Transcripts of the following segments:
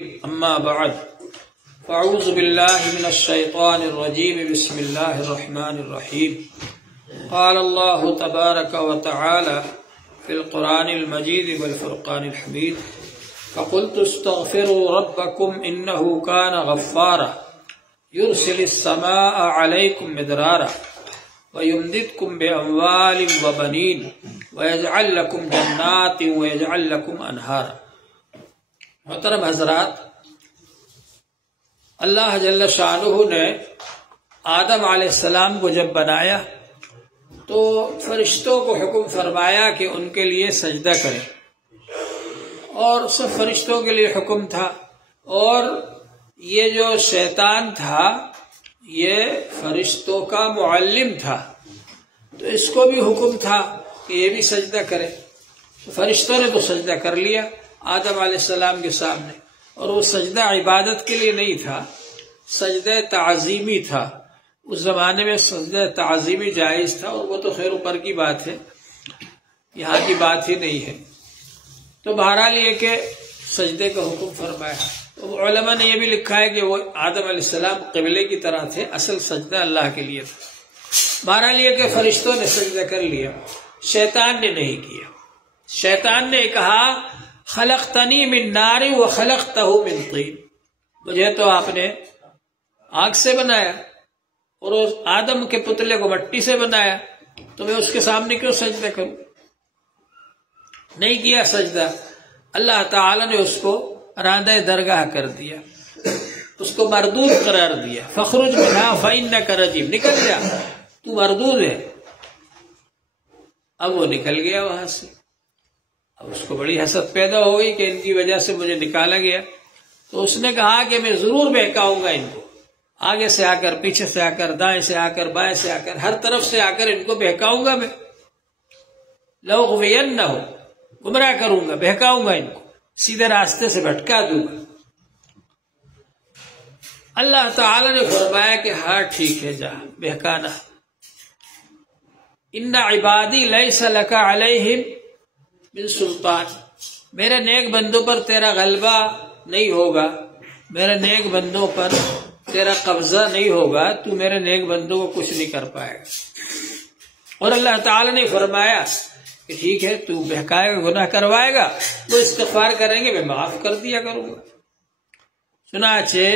اما بعد فاعوذ باللہ من الشیطان الرجیم بسم اللہ الرحمن الرحیم قال اللہ تبارک وتعالی فی القرآن المجید والفرقان الحمید فقلت استغفروا ربکم انه کان غفارا یرسل السماء علیکم مدرارا ویمددکم باموال وبنین ویجعل لکم جنات ویجعل لکم انہارا۔ محترم حضرات، اللہ جل شانہ نے آدم علیہ السلام کو جب بنایا تو فرشتوں کو حکم فرمایا کہ ان کے لیے سجدہ کریں، اور سب فرشتوں کے لیے حکم تھا، اور یہ جو شیطان تھا یہ فرشتوں کا معلم تھا، تو اس کو بھی حکم تھا کہ یہ بھی سجدہ کرے۔ فرشتوں نے تو سجدہ کر لیا آدم علیہ السلام کے سامنے، اور وہ سجدہ عبادت کے لیے نہیں تھا، سجدہ تعظیمی تھا۔ اس زمانے میں سجدہ تعظیمی جائز تھا، اور وہ تو خیر اوپر کی بات ہے، یہاں کی بات ہی نہیں ہے۔ تو بہرحال یہ کہ سجدے کا حکم فرمایا، تو علماء نے یہ بھی لکھا ہے کہ وہ آدم علیہ السلام قبلے کی طرح تھے، اصل سجدہ اللہ کے لیے تھا۔ بہرحال یہ کہ فرشتوں نے سجدہ کر لیا، شیطان نے نہیں کیا۔ شیطان نے کہا خلقتنی من نار وخلقتہ من طین، مجھے تو آپ نے آگ سے بنایا اور اس آدم کے پتلے کو مٹی سے بنایا، تو میں اس کے سامنے کیوں سجدہ کروں؟ نہیں کیا سجدہ۔ اللہ تعالی نے اس کو راندہ درگاہ کر دیا، اس کو مردود قرار دیا۔ فخرج منہا فإنک رجیم، نکل جا، تو مردود ہے۔ اب وہ نکل گیا وہاں سے۔ اب اس کو بڑی حسد پیدا ہو گئی کہ ان کی وجہ سے مجھے نکالا گیا، تو اس نے کہا کہ میں ضرور بہکاؤں گا ان کو، آگے سے آ کر، پیچھے سے آ کر، دائیں سے آ کر، بائیں سے آ کر، ہر طرف سے آ کر ان کو بہکاؤں گا میں۔ لأغوینہم، گمراہ کروں گا، بہکاؤں گا ان کو، سیدھے راستے سے بھٹکا دوں گا۔ اللہ تعالی نے فرمایا کہ ہاں ٹھیک ہے، جا بہکانا۔ ان عبادی لیس لک علیہم من سلطان، میرے نیک بندوں پر تیرا غلبہ نہیں ہوگا، میرے نیک بندوں پر تیرا قبضہ نہیں ہوگا، تو میرے نیک بندوں کو کچھ نہیں کر پائے گا۔ اور اللہ تعالی نے فرمایا کہ ٹھیک ہے، تو بہکائے گا، گناہ کروائے گا، وہ استغفار کریں گے، میں معاف کر دیا کروں گا۔ چنانچہ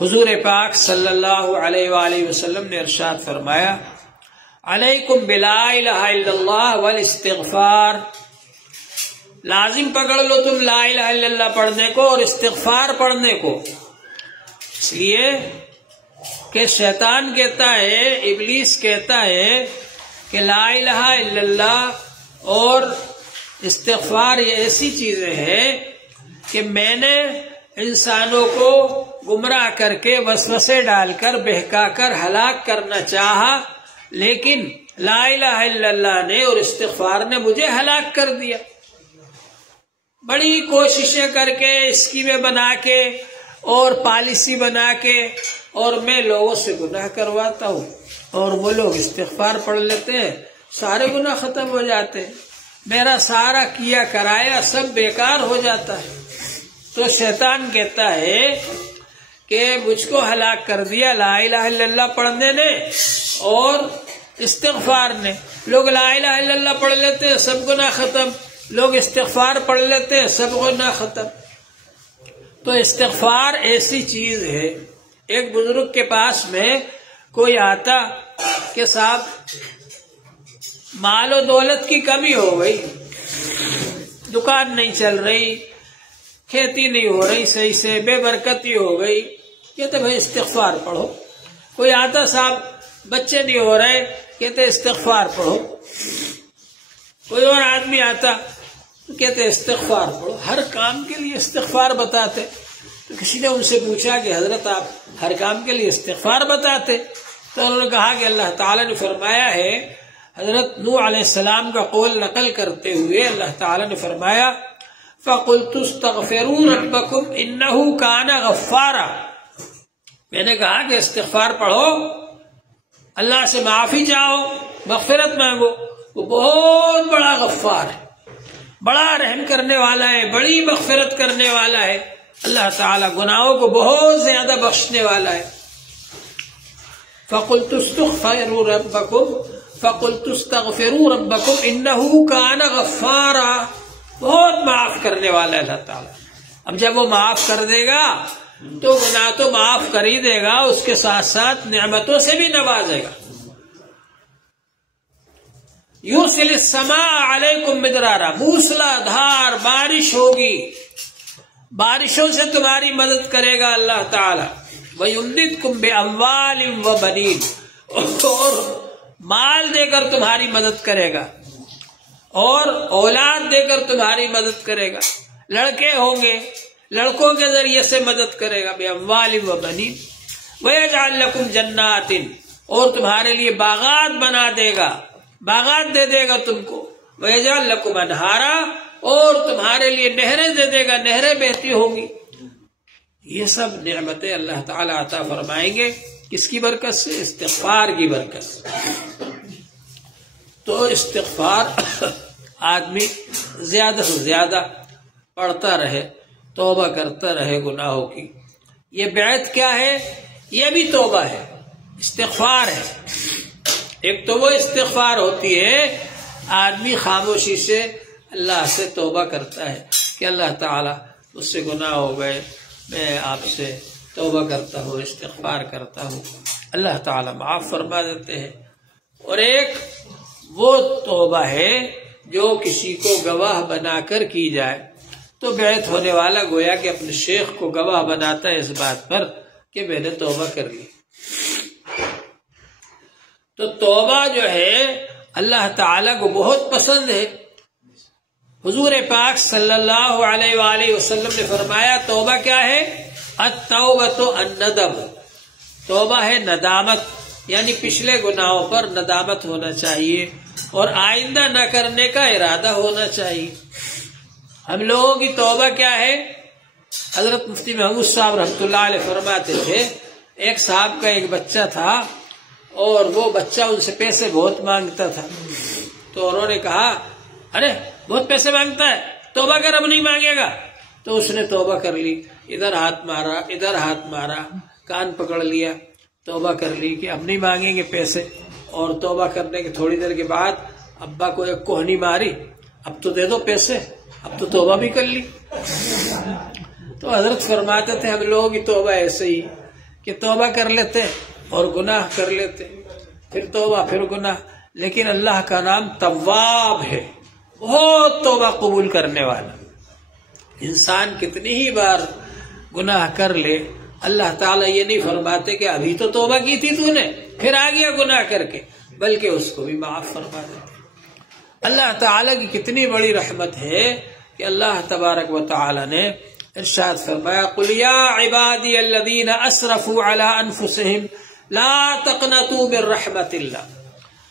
حضور پاک صلی اللہ علیہ وآلہ وسلم نے ارشاد فرمایا علیکم بلا الہ الا اللہ والاستغفار، لازم پکڑ لو تم لا الہ الا اللہ پڑھنے کو اور استغفار پڑھنے کو، اس لیے کہ شیطان کہتا ہے، ابلیس کہتا ہے کہ لا الہ الا اللہ اور استغفار یہ ایسی چیزیں ہیں کہ میں نے انسانوں کو گمراہ کر کے وسوسے ڈال کر بہکا کر ہلاک کرنا چاہا، لیکن لا الہ الا اللہ نے اور استغفار نے مجھے ہلاک کر دیا۔ بڑی کوششیں کر کے، اسکیمیں بنا کے اور پالیسی بنا کے، اور میں لوگوں سے گناہ کرواتا ہوں، اور وہ لوگ استغفار پڑھ لیتے ہیں، سارے گناہ ختم ہو جاتے ہیں، میرا سارا کیا کرایا سب بیکار ہو جاتا ہے۔ تو شیطان کہتا ہے کہ مجھ کو ہلاک کر دیا لا الہ الا اللہ پڑھنے نے اور استغفار نے۔ لوگ لا الہ الا اللہ پڑھ لیتے ہیں، سب گناہ ختم، لوگ استغفار پڑھ لیتے ہیں، سب گناہ ختم۔ تو استغفار ایسی چیز ہے، ایک بزرگ کے پاس میں کوئی آتا کہ صاحب مال و دولت کی کمی ہو گئی، دکان نہیں چل رہی، کھیتی نہیں ہو رہی صحیح سے، بے برکتی ہو گئی، کہتے بھائی استغفار پڑھو۔ کوئی آتا صاحب بچے نہیں ہو رہے، کہتے استغفار پڑھو۔ کوئی اور آدمی آتا کہتے استغفار پڑھو، ہر کام کے لیے استغفار بتاتے۔ تو کسی نے ان سے پوچھا کہ حضرت آپ ہر کام کے لیے استغفار بتاتے؟ تو انہوں نے کہا کہ اللہ تعالیٰ نے فرمایا ہے، حضرت نوح علیہ السلام کا قول نقل کرتے ہوئے اللہ تعالیٰ نے فرمایا فَقُلْتُ اسْتَغْفِرُوا رَبَّكُمْ إِنَّهُ كَانَ غَفَّارًا، میں نے کہا کہ استغفار پڑھو، اللہ سے معافی چاہو، مغفرت مانگو، وہ بہت بڑا غفار ہے۔ بڑا رحم کرنے والا ہے، بڑی مغفرت کرنے والا ہے، اللہ تعالیٰ گناہوں کو بہت زیادہ بخشنے والا ہے۔ فَقُلْتُ اسْتَغْفِرُوا رَبَّكُمْ إِنَّهُ كَانَ غَفَّارًا، بہت معاف کرنے والا ہے اللہ تعالیٰ۔ اب جب وہ معاف کر دے گا تو گناہ تو معاف کر ہی دے گا، اس کے ساتھ ساتھ نعمتوں سے بھی نوازے گا۔ یُرْسِلِ السَّمَاءَ عَلَيْكُمْ مِدْرَارًا، موسلا دھار بارش ہوگی، بارشوں سے تمہاری مدد کرے گا اللہ تعالی۔ وَيُمْدِدْكُمْ بِأَمْوَالٍ وَبَنِينَ، اور مال دے کر تمہاری مدد کرے گا اور اولاد دے کر تمہاری مدد کرے گا۔ لڑکے ہوں گے، لڑکوں کے ذریعے سے مدد کرے گا۔ بِأَمْوَالٍ وَبَنِينَ وَيَجْعَلْ لَكُمْ جَنَّاتٍ، اور تمہارے لیے باغات بنا دے گا، باغات دے دے گا تم کو۔ وَيَجْعَلْ لَكُمْ أَنْهَارًا، اور تمہارے لیے نہریں دے دے گا، نہریں بہتی ہوں گی۔ یہ سب نعمتیں اللہ تعالیٰ عطا فرمائیں گے، کس کی برکت سے؟ استغفار کی برکت سے۔ تو استغفار آدمی زیادہ سے زیادہ پڑھتا رہے، توبہ کرتا رہے گناہوں کی۔ یہ بیعت کیا ہے؟ یہ بھی توبہ ہے، استغفار ہے۔ ایک تو وہ استغفار ہوتی ہے آدمی خاموشی سے اللہ سے توبہ کرتا ہے کہ اللہ تعالیٰ مجھ سے گناہ ہو گئے، میں آپ سے توبہ کرتا ہوں، استغفار کرتا ہوں، اللہ تعالیٰ معاف فرما دیتے ہیں۔ اور ایک وہ توبہ ہے جو کسی کو گواہ بنا کر کی جائے، تو بیعت ہونے والا گویا کہ اپنے شیخ کو گواہ بناتا ہے اس بات پر کہ میں نے توبہ کر لی۔ تو توبہ جو ہے اللہ تعالیٰ کو بہت پسند ہے۔ حضور پاک صلی اللہ علیہ وآلہ وسلم نے فرمایا توبہ کیا ہے؟ التوبۃ الندم، توبہ ہے ندامت، یعنی پچھلے گناہوں پر ندامت ہونا چاہیے اور آئندہ نہ کرنے کا ارادہ ہونا چاہیے۔ ہم لوگوں کی توبہ کیا ہے؟ حضرت مفتی محمود صاحب رحمۃ اللہ علیہ فرماتے تھے ایک صاحب کا ایک بچہ تھا اور وہ بچہ ان سے پیسے بہت مانگتا تھا، تو انہوں نے کہا ارے بہت پیسے مانگتا ہے، توبہ کر اب نہیں مانگے گا۔ تو اس نے توبہ کر لی، ادھر ہاتھ مارا ادھر ہاتھ مارا، کان پکڑ لیا، توبہ کر لی کہ اب نہیں مانگیں گے پیسے۔ اور توبہ کرنے کے تھوڑی دیر کے بعد ابا کو ایک کوہنی ماری، اب تو دے دو پیسے، اب تو توبہ بھی کر لی۔ تو حضرت فرماتے تھے ہم لوگوں کی توبہ ایسے ہی کہ توبہ کر لیتے اور گناہ کر لیتے، پھر توبہ پھر گناہ، لیکن اللہ کا نام تواب ہے، بہت توبہ قبول کرنے والا۔ انسان کتنی ہی بار گناہ کر لے، اللہ تعالیٰ یہ نہیں فرماتے کہ ابھی تو توبہ کی تھی تو نے پھر آ گیا گناہ کر کے، بلکہ اس کو بھی معاف فرما دیتے۔ اللہ تعالیٰ کی کتنی بڑی رحمت ہے کہ اللہ تبارک و تعالیٰ نے ارشاد فرمایا قل یا عبادی الذین اسرفوا علی انفسہم لا تقنطوا من رحمت اللہ۔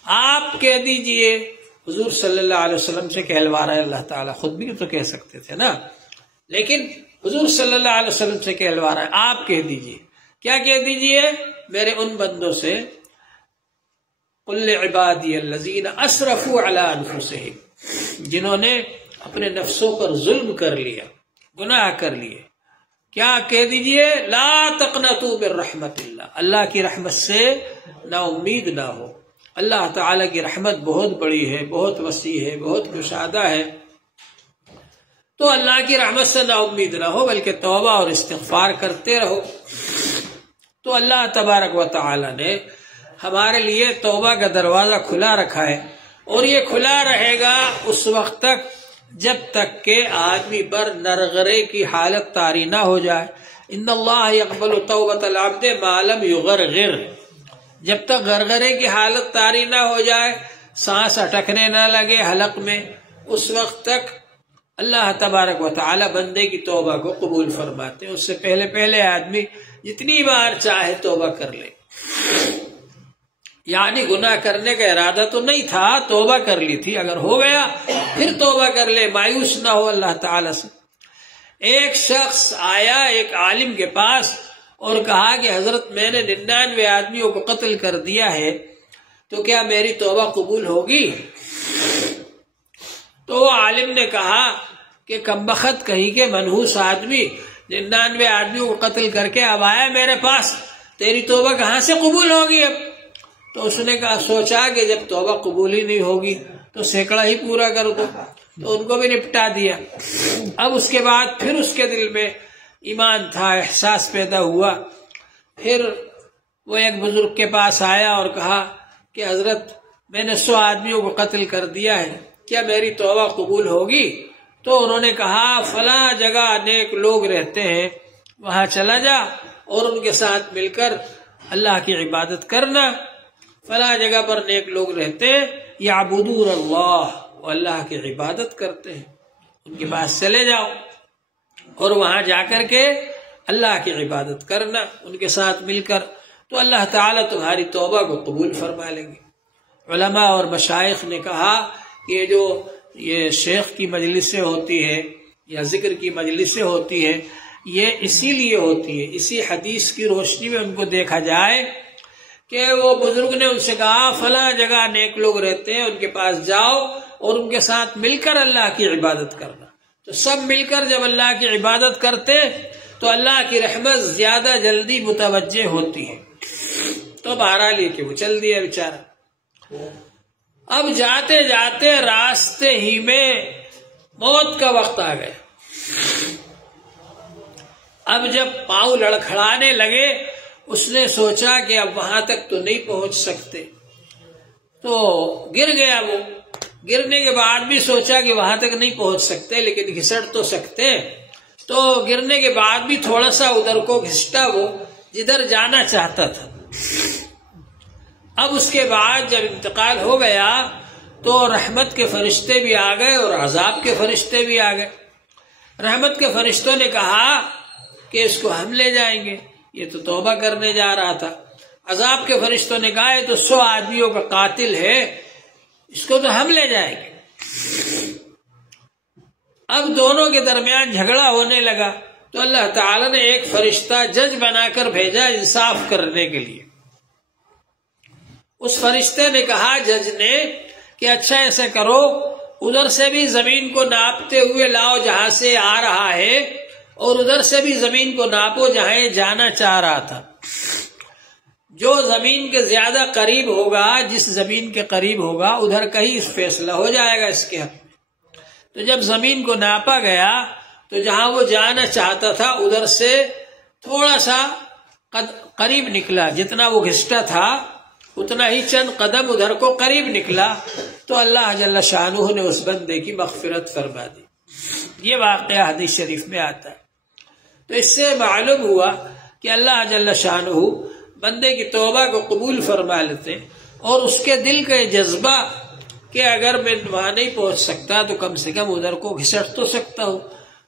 آپ کہہ دیجئے، حضور صلی اللہ علیہ وسلم سے کہلوا رہا ہے اللہ تعالیٰ، خود بھی تو کہہ سکتے تھے نا، لیکن حضور صلی اللہ علیہ وسلم سے کہلوا رہا ہے، آپ کہہ دیجئے۔ کیا کہہ دیجئے؟ میرے ان بندوں سے قل عبادی الذین اسرفوا علی انفسہم، جنہوں نے اپنے نفسوں پر ظلم کر لیا، گناہ کر لیے، کیا کہہ دیجئے؟ لا تقنطوا من رحمت اللہ، اللہ کی رحمت سے نا امید نہ ہو۔ اللہ تعالیٰ کی رحمت بہت بڑی ہے، بہت وسیع ہے، بہت گشادہ ہے، تو اللہ کی رحمت سے نا امید نہ ہو، بلکہ توبہ اور استغفار کرتے رہو۔ تو اللہ تبارک و تعالیٰ نے ہمارے لیے توبہ کا دروازہ کھلا رکھا ہے، اور یہ کھلا رہے گا اس وقت تک جب تک کہ آدمی پر نرغرے کی حالت طاری نہ ہو جائے۔ ان اللہ یقبل توبۃ العبد ما لم یغرغر، جب تک غرغرے کی حالت طاری نہ ہو جائے، سانس اٹکنے نہ لگے حلق میں، اس وقت تک اللہ تبارک و تعالی بندے کی توبہ کو قبول فرماتے ہیں۔ اس سے پہلے آدمی جتنی بار چاہے توبہ کر لے، یعنی گناہ کرنے کا ارادہ تو نہیں تھا، توبہ کر لی تھی، اگر ہو گیا پھر توبہ کر لے، مایوس نہ ہو اللہ تعالی سے۔ ایک شخص آیا ایک عالم کے پاس اور کہا کہ حضرت میں نے 99 آدمیوں کو قتل کر دیا ہے، تو کیا میری توبہ قبول ہوگی؟ تو وہ عالم نے کہا کہ کمبخت کہیں کے منحوس آدمی 99 آدمیوں کو قتل کر کے اب آیا میرے پاس، تیری توبہ کہاں سے قبول ہوگی اب؟ تو اس نے کہا سوچا کہ جب توبہ قبول ہی نہیں ہوگی تو سینکڑا ہی پورا کر دو، تو ان کو بھی نپٹا دیا۔ اب اس کے بعد پھر اس کے دل میں ایمان تھا، احساس پیدا ہوا، پھر وہ ایک بزرگ کے پاس آیا اور کہا کہ حضرت میں نے 100 آدمیوں کو قتل کر دیا ہے، کیا میری توبہ قبول ہوگی؟ تو انہوں نے کہا فلاں جگہ نیک لوگ رہتے ہیں، وہاں چلا جا اور ان کے ساتھ مل کر اللہ کی عبادت کرنا، فلاں جگہ پر نیک لوگ رہتے ہیں یعبدون اللہ، وہ اللہ کی عبادت کرتے ہیں، ان کے پاس چلے جاؤ اور وہاں جا کر کے اللہ کی عبادت کرنا ان کے ساتھ مل کر، تو اللہ تعالیٰ تمہاری توبہ کو قبول فرما لیں گے۔ علماء اور مشائخ نے کہا کہ جو یہ شیخ کی مجلسیں ہوتی ہے یا ذکر کی مجلسیں ہوتی ہے، یہ اسی لیے ہوتی ہے، اسی حدیث کی روشنی میں ان کو دیکھا جائے کہ وہ بزرگ نے ان سے کہا فلاں جگہ نیک لوگ رہتے ہیں، ان کے پاس جاؤ اور ان کے ساتھ مل کر اللہ کی عبادت کرنا۔ تو سب مل کر جب اللہ کی عبادت کرتے تو اللہ کی رحمت زیادہ جلدی متوجہ ہوتی ہے۔ تو بہرحال یہ کہ وہ چل دیا بیچارہ۔ اب جاتے جاتے راستے ہی میں موت کا وقت آ گیا۔ اب جب پاؤں لڑکھڑانے لگے اس نے سوچا کہ اب وہاں تک تو نہیں پہنچ سکتے، تو گر گیا۔ وہ گرنے کے بعد بھی سوچا کہ وہاں تک نہیں پہنچ سکتے لیکن گھسٹ تو سکتے، تو گرنے کے بعد بھی تھوڑا سا ادھر کو گھسٹا وہ جدھر جانا چاہتا تھا۔ اب اس کے بعد جب انتقال ہو گیا تو رحمت کے فرشتے بھی آ گئے اور عذاب کے فرشتے بھی آ گئے۔ رحمت کے فرشتوں نے کہا کہ اس کو ہم لے جائیں گے، یہ تو توبہ کرنے جا رہا تھا۔ عذاب کے فرشتوں نے کہا یہ تو 100 آدمیوں کا قاتل ہے، اس کو تو ہم لے جائیں گے۔ اب دونوں کے درمیان جھگڑا ہونے لگا تو اللہ تعالی نے ایک فرشتہ جج بنا کر بھیجا انصاف کرنے کے لیے۔ اس فرشتے نے کہا جج نے کہ اچھا ایسا کرو، ادھر سے بھی زمین کو ناپتے ہوئے لاؤ جہاں سے آ رہا ہے، اور ادھر سے بھی زمین کو ناپو جہاں یہ جانا چاہ رہا تھا۔ جو زمین کے زیادہ قریب ہوگا، جس زمین کے قریب ہوگا ادھر کہیں فیصلہ ہو جائے گا اس کے حق میں۔ تو جب زمین کو ناپا گیا تو جہاں وہ جانا چاہتا تھا ادھر سے تھوڑا سا قریب نکلا، جتنا وہ گھسٹا تھا اتنا ہی چند قدم ادھر کو قریب نکلا، تو اللہ جل شانہ نے اس بندے کی مغفرت فرما دی۔ یہ واقعہ حدیث شریف میں آتا ہے۔ تو اس سے معلوم ہوا کہ اللہ جل شانہ بندے کی توبہ کو قبول فرما لیتے، اور اس کے دل کا یہ جذبہ کہ اگر میں وہاں نہیں پہنچ سکتا تو کم سے کم ادھر کو گھسٹ تو سکتا ہوں،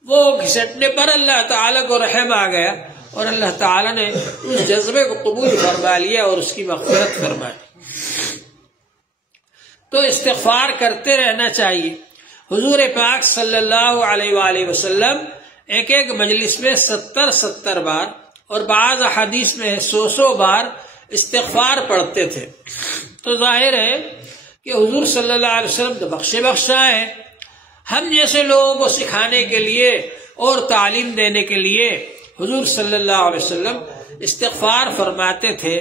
وہ گھسٹنے پر اللہ تعالیٰ کو رحم آ گیا اور اللہ تعالیٰ نے اس جذبے کو قبول فرما لیا اور اس کی مغفرت فرمائی۔ تو استغفار کرتے رہنا چاہیے۔ حضور پاک صلی اللہ علیہ وآلہ وسلم ایک ایک مجلس میں 70 بار اور بعض حدیث میں 100 بار استغفار پڑھتے تھے۔ تو ظاہر ہے کہ حضور صلی اللہ علیہ وسلم تو بخشا ہے، ہم جیسے لوگوں کو سکھانے کے لیے اور تعلیم دینے کے لیے حضور صلی اللہ علیہ وسلم استغفار فرماتے تھے،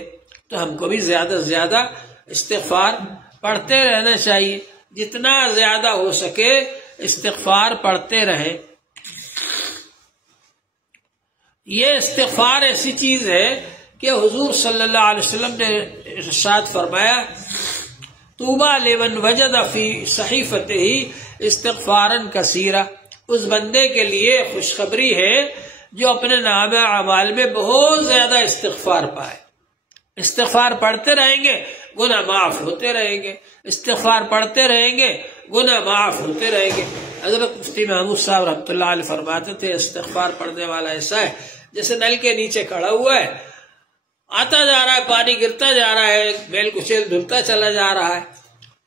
تو ہم کو بھی زیادہ سے زیادہ استغفار پڑھتے رہنا چاہیے، جتنا زیادہ ہو سکے استغفار پڑھتے رہیں۔ یہ استغفار ایسی چیز ہے کہ حضور صلی اللہ علیہ وسلم نے ارشاد فرمایا طوبیٰ لمن وجد فی صحیفتہ استغفارا کثیرا، اس بندے کے لیے خوشخبری ہے جو اپنے نامہ اعمال میں بہت زیادہ استغفار پائے۔ استغفار پڑھتے رہیں گے گناہ معاف ہوتے رہیں گے، استغفار پڑھتے رہیں گے گناہ معاف ہوتے رہیں گے۔ حضرت مفتی محمود صاحب رحمۃ اللہ علیہ فرماتے تھے استغفار پڑھنے والا ایسا ہے جیسے نل کے نیچے کھڑا ہوا ہے، آتا جا رہا ہے، پانی گرتا جا رہا ہے، میل کچیل دھلتا چلا جا رہا ہے۔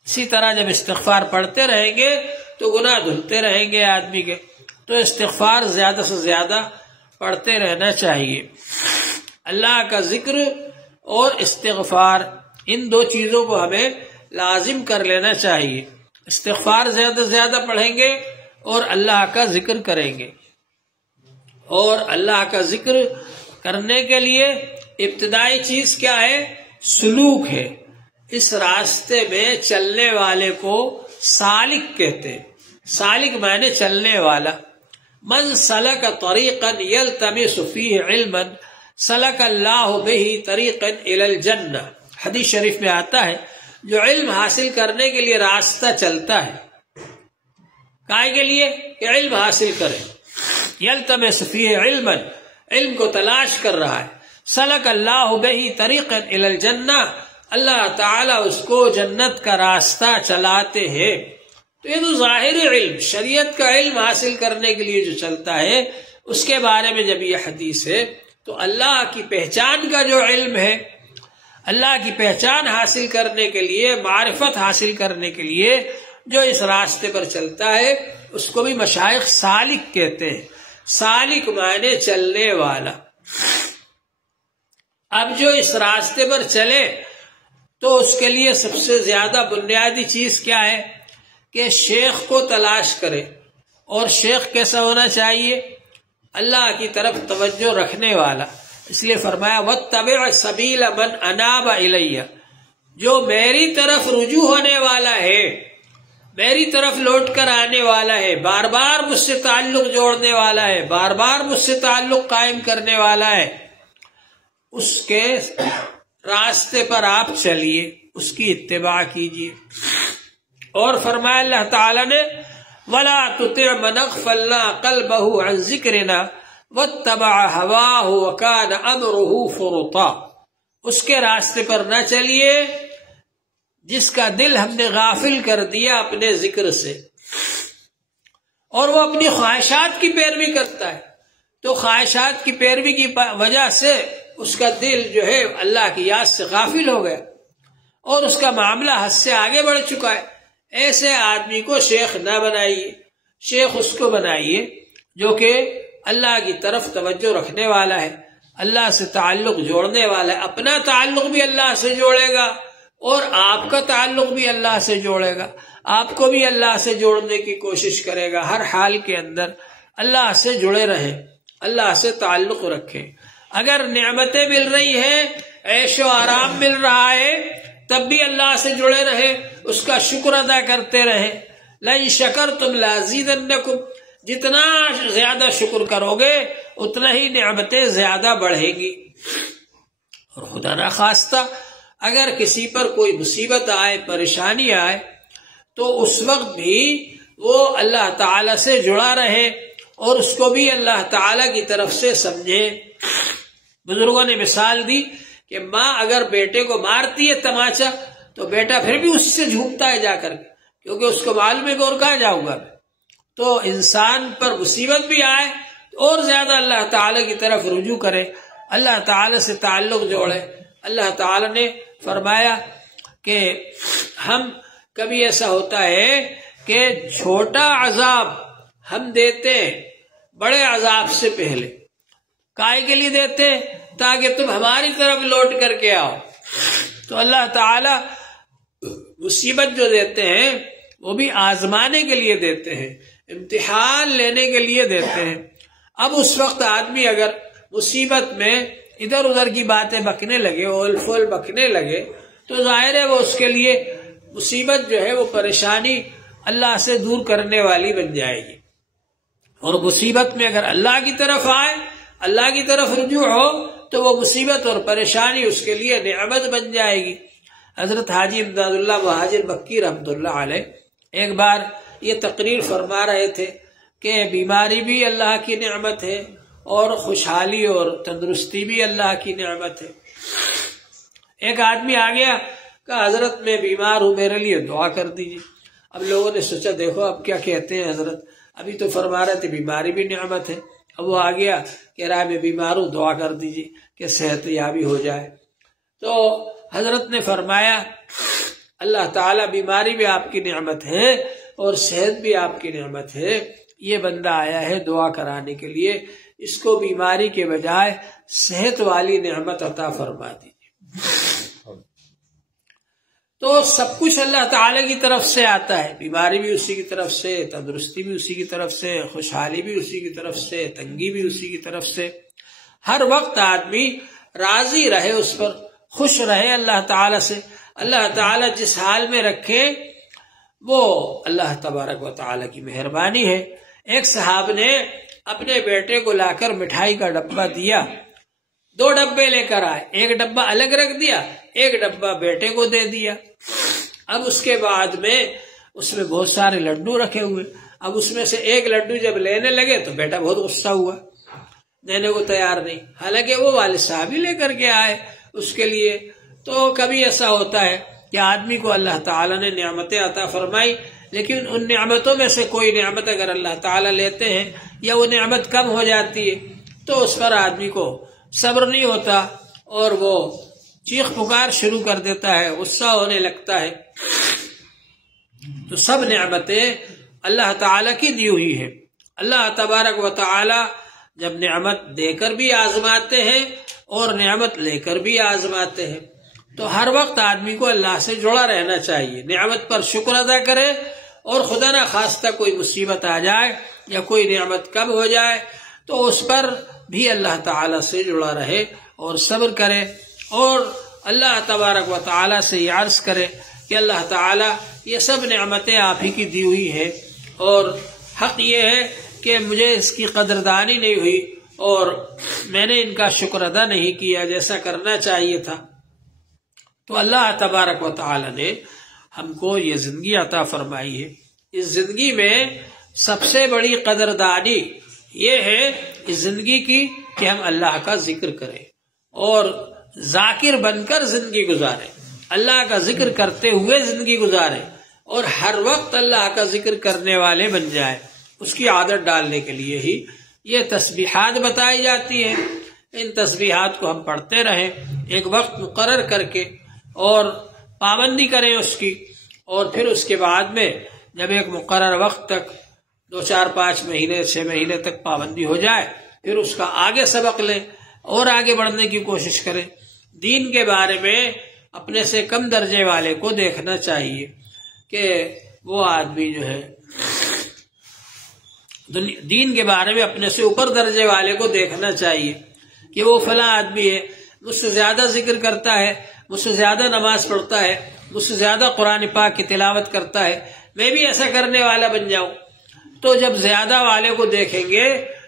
اسی طرح جب استغفار پڑھتے رہیں گے تو گناہ دھلتے رہیں گے آدمی کے۔ تو استغفار زیادہ سے زیادہ پڑھتے رہنا چاہیے۔ اللہ کا ذکر اور استغفار، ان دو چیزوں کو ہمیں لازم کر لینا چاہیے۔ استغفار زیادہ سے زیادہ پڑھیں گے اور اللہ کا ذکر کریں گے. اور اللہ کا ذکر کرنے کے لیے ابتدائی چیز کیا ہے؟ سلوک ہے. اس راستے میں چلنے والے کو سالک کہتے ہیں. سالک معنی چلنے والا. من سلک طریقا یلتمس فیہ علما سلک اللہ بہ طریقا الی الجنہ. حدیث شریف میں آتا ہے جو علم حاصل کرنے کے لیے راستہ چلتا ہے، کائے کے لیے کہ علم حاصل کرے، یلتمس فیہ علما، علم کو تلاش کر رہا ہے، سلک اللہ بہ طریقا الی الجنہ، اللہ تعالیٰ اس کو جنت کا راستہ چلاتے ہیں. تو یہ تو ظاہری علم، شریعت کا علم حاصل کرنے کے لیے جو چلتا ہے اس کے بارے میں جب یہ حدیث ہے تو اللہ کی پہچان کا جو علم ہے، اللہ کی پہچان حاصل کرنے کے لیے، معرفت حاصل کرنے کے لیے جو اس راستے پر چلتا ہے اس کو بھی مشائخ سالک کہتے ہیں. سالک معنی چلنے والا. اب جو اس راستے پر چلے تو اس کے لیے سب سے زیادہ بنیادی چیز کیا ہے کہ شیخ کو تلاش کرے. اور شیخ کیسا ہونا چاہیے؟ اللہ کی طرف توجہ رکھنے والا. اس لیے فرمایا وَاتَّبِعْ سَبِيلَ مَنْ أَنَابَ إِلَيَّ، جو میری طرف رجوع ہونے والا ہے، میری طرف لوٹ کر آنے والا ہے، بار بار مجھ سے تعلق جوڑنے والا ہے، بار بار مجھ سے تعلق قائم کرنے والا ہے، اس کے راستے پر آپ چلیے، اس کی اتباع کیجیے. اور فرمایا اللہ تعالی نے وَلَا تُطِعْ مَنْ أَغْفَلْنَا قَلْبَهُ عَنْ ذِكْرِنَا وَاتَّبَعَ هَوَاهُ وَكَانَ أَمْرُهُ فُرُطًا. اس کے راستے پر نہ چلیے جس کا دل ہم نے غافل کر دیا اپنے ذکر سے، اور وہ اپنی خواہشات کی پیروی کرتا ہے. تو خواہشات کی پیروی کی وجہ سے اس کا دل جو ہے اللہ کی یاد سے غافل ہو گیا اور اس کا معاملہ حد سے آگے بڑھ چکا ہے. ایسے آدمی کو شیخ نہ بنائیے. شیخ اس کو بنائیے جو کہ اللہ کی طرف توجہ رکھنے والا ہے، اللہ سے تعلق جوڑنے والا ہے. اپنا تعلق بھی اللہ سے جوڑے گا اور آپ کا تعلق بھی اللہ سے جوڑے گا. آپ کو بھی اللہ سے جوڑنے کی کوشش کرے گا. ہر حال کے اندر اللہ سے جڑے رہیں، اللہ سے تعلق رکھیں. اگر نعمتیں مل رہی ہیں، عیش و آرام مل رہا ہے، تب بھی اللہ سے جڑے رہیں، اس کا شکر ادا کرتے رہیں. لَإِن شَكَرْتُمْ لَأَزِيدَنَّكُمْ، جتنا زیادہ شکر کرو گے اتنا ہی نعمتیں زیادہ بڑھیں گی. اور خدا نخواستہ اگر کسی پر کوئی مصیبت آئے، پریشانی آئے، تو اس وقت بھی وہ اللہ تعالی سے جڑا رہے اور اس کو بھی اللہ تعالی کی طرف سے سمجھے. بزرگوں نے مثال دی کہ ماں اگر بیٹے کو مارتی ہے تماچا تو بیٹا پھر بھی اس سے جھومتا ہے جا کر کے، کیونکہ اس کو معلوم ہے کہ اور کہاں جاؤں گا. تو انسان پر مصیبت بھی آئے تو اور زیادہ اللہ تعالی کی طرف رجوع کرے، اللہ تعالی سے تعلق جوڑے. اللہ تعالی نے فرمایا کہ ہم کبھی ایسا ہوتا ہے کہ چھوٹا عذاب ہم دیتے ہیں بڑے عذاب سے پہلے. کائے کے لیے دیتے؟ تاکہ تم ہماری طرف لوٹ کر کے آؤ. تو اللہ تعالی مصیبت جو دیتے ہیں وہ بھی آزمانے کے لیے دیتے ہیں، امتحان لینے کے لیے دیتے ہیں. اب اس وقت آدمی اگر مصیبت میں ادھر ادھر کی باتیں بکنے لگے، اول فول بکنے لگے، تو ظاہر ہے وہ اس کے لیے مصیبت جو ہے وہ پریشانی اللہ سے دور کرنے والی بن جائے گی. اور مصیبت میں اگر اللہ کی طرف آئے، اللہ کی طرف رجوع ہو، تو وہ مصیبت اور پریشانی اس کے لیے نعمت بن جائے گی. حضرت حاجی امداد اللہ مہاجر مکی رحمۃ اللہ علیہ ایک بار یہ تقریر فرما رہے تھے کہ بیماری بھی اللہ کی نعمت ہے اور خوشحالی اور تندرستی بھی اللہ کی نعمت ہے. ایک آدمی آ گیا، کہا حضرت میں بیمار ہوں، میرے لیے دعا کر دیجیے. اب لوگوں نے سوچا دیکھو اب کیا کہتے ہیں حضرت، ابھی تو فرما رہے تھے بیماری بھی نعمت ہے. اب وہ آ گیا کہہ رہا ہے میں بیمار ہوں، دعا کر دیجیے کہ صحت یابی ہو جائے. تو حضرت نے فرمایا اللہ تعالیٰ بیماری بھی آپ کی نعمت ہے اور صحت بھی آپ کی نعمت ہے. یہ بندہ آیا ہے دعا کرانے کے لیے، اس کو بیماری کے بجائے صحت والی نعمت عطا فرما دیجیے. تو سب کچھ اللہ تعالی کی طرف سے آتا ہے، بیماری بھی اسی کی طرف سے، تندرستی بھی اسی کی طرف سے، خوشحالی بھی اسی کی طرف سے، تنگی بھی اسی کی طرف سے۔ ہر وقت آدمی راضی رہے، اس پر خوش رہے اللہ تعالی سے۔ اللہ تعالی جس حال میں رکھے وہ اللہ تبارک و تعالی کی مہربانی ہے۔ ایک صاحب نے اپنے بیٹے کو لا کر مٹھائی کا ڈبہ دیا، 2 ڈبے لے کر آئے، ایک ڈبہ الگ رکھ دیا، ایک ڈبہ بیٹے کو دے دیا۔ اب اس کے بعد میں اس میں بہت سارے لڈو رکھے ہوئے، اب اس میں سے ایک لڈو جب لینے لگے تو بیٹا بہت غصہ ہوا، دینے کو تیار نہیں، حالانکہ وہ والد صاحب ہی لے کر کے آئے اس کے لیے۔ تو کبھی ایسا ہوتا ہے کہ آدمی کو اللہ تعالیٰ نے نعمتیں عطا فرمائی، لیکن ان نعمتوں میں سے کوئی نعمت اگر اللہ تعالیٰ لیتے ہیں یا وہ نعمت کم ہو جاتی ہے تو اس پر آدمی کو صبر نہیں ہوتا اور وہ چیخ پکار شروع کر دیتا ہے، غصہ ہونے لگتا ہے۔ تو سب نعمتیں اللہ تعالیٰ کی دی ہوئی ہے۔ اللہ تبارک و تعالیٰ جب نعمت دے کر بھی آزماتے ہیں اور نعمت لے کر بھی آزماتے ہیں، تو ہر وقت آدمی کو اللہ سے جڑا رہنا چاہیے، نعمت پر شکر ادا کرے، اور خدا نہ خواستہ کوئی مصیبت آ جائے یا کوئی نعمت کم ہو جائے تو اس پر بھی اللہ تعالیٰ سے جڑا رہے اور صبر کرے، اور اللہ تبارک و تعالیٰ سے یہ عرض کرے کہ اللہ تعالیٰ یہ سب نعمتیں آپ ہی کی دی ہوئی ہیں، اور حق یہ ہے کہ مجھے اس کی قدردانی نہیں ہوئی اور میں نے ان کا شکر ادا نہیں کیا جیسا کرنا چاہیے تھا۔ تو اللہ تبارک و تعالی نے ہم کو یہ زندگی عطا فرمائی ہے۔ اس زندگی میں سب سے بڑی قدردانی یہ ہے اس زندگی کی کہ ہم اللہ کا ذکر کریں اور ذاکر بن کر زندگی گزاریں، اللہ کا ذکر کرتے ہوئے زندگی گزاریں، اور ہر وقت اللہ کا ذکر کرنے والے بن جائیں۔ اس کی عادت ڈالنے کے لیے ہی یہ تسبیحات بتائی جاتی ہیں۔ ان تسبیحات کو ہم پڑھتے رہیں ایک وقت مقرر کر کے، اور پابندی کریں اس کی، اور پھر اس کے بعد میں جب ایک مقرر وقت تک 2 4 5 مہینے 6 مہینے تک پابندی ہو جائے پھر اس کا آگے سبق لیں اور آگے بڑھنے کی کوشش کریں۔ دین کے بارے میں اپنے سے کم درجے والے کو دیکھنا چاہیے کہ وہ آدمی جو ہے دین کے بارے میں اپنے سے اوپر درجے والے کو دیکھنا چاہیے کہ وہ فلاں آدمی ہے، مجھ سے زیادہ ذکر کرتا ہے، مجھ سے زیادہ نماز پڑھتا ہے، مجھ سے زیادہ قرآن پاک کی تلاوت کرتا ہے، میں بھی ایسا کرنے والا بن جاؤں۔ تو جب زیادہ والے کو دیکھیں گے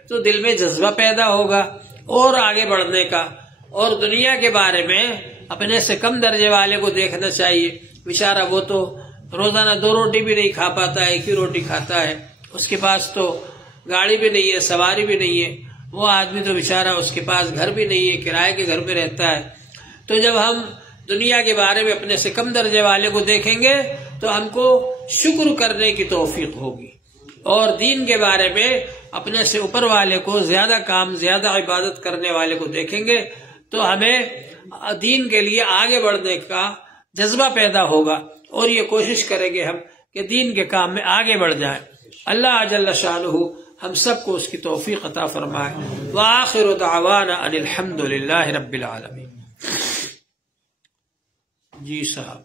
تو دل میں جذبہ پیدا ہوگا اور آگے بڑھنے کا، اور دنیا کے بارے میں اپنے سے کم درجے والے کو دیکھنا چاہیے۔ بیچارہ وہ تو روزانہ 2 روٹی بھی نہیں کھا پاتا ہے، 1 ہی روٹی کھاتا ہے، اس کے پاس تو گاڑی بھی نہیں ہے، سواری بھی نہیں ہے، وہ آدمی تو بیچارہ اس کے پاس گھر بھی نہیں ہے، کرائے کے گھر میں رہتا ہے۔ تو جب ہم دنیا کے بارے میں اپنے سے کم درجے والے کو دیکھیں گے تو ہم کو شکر کرنے کی توفیق ہوگی، اور دین کے بارے میں اپنے سے اوپر والے کو زیادہ کام زیادہ عبادت کرنے والے کو دیکھیں گے تو ہمیں دین کے لیے آگے بڑھنے کا جذبہ پیدا ہوگا، اور یہ کوشش کریں گے ہم کہ دین کے کام میں آگے بڑھ جائیں۔ اللہ جل شانہ ہم سب کو اس کی توفیق عطا فرمائے۔ وآخر دعوانا ان الحمد للہ رب العالمین۔ جی صاحب۔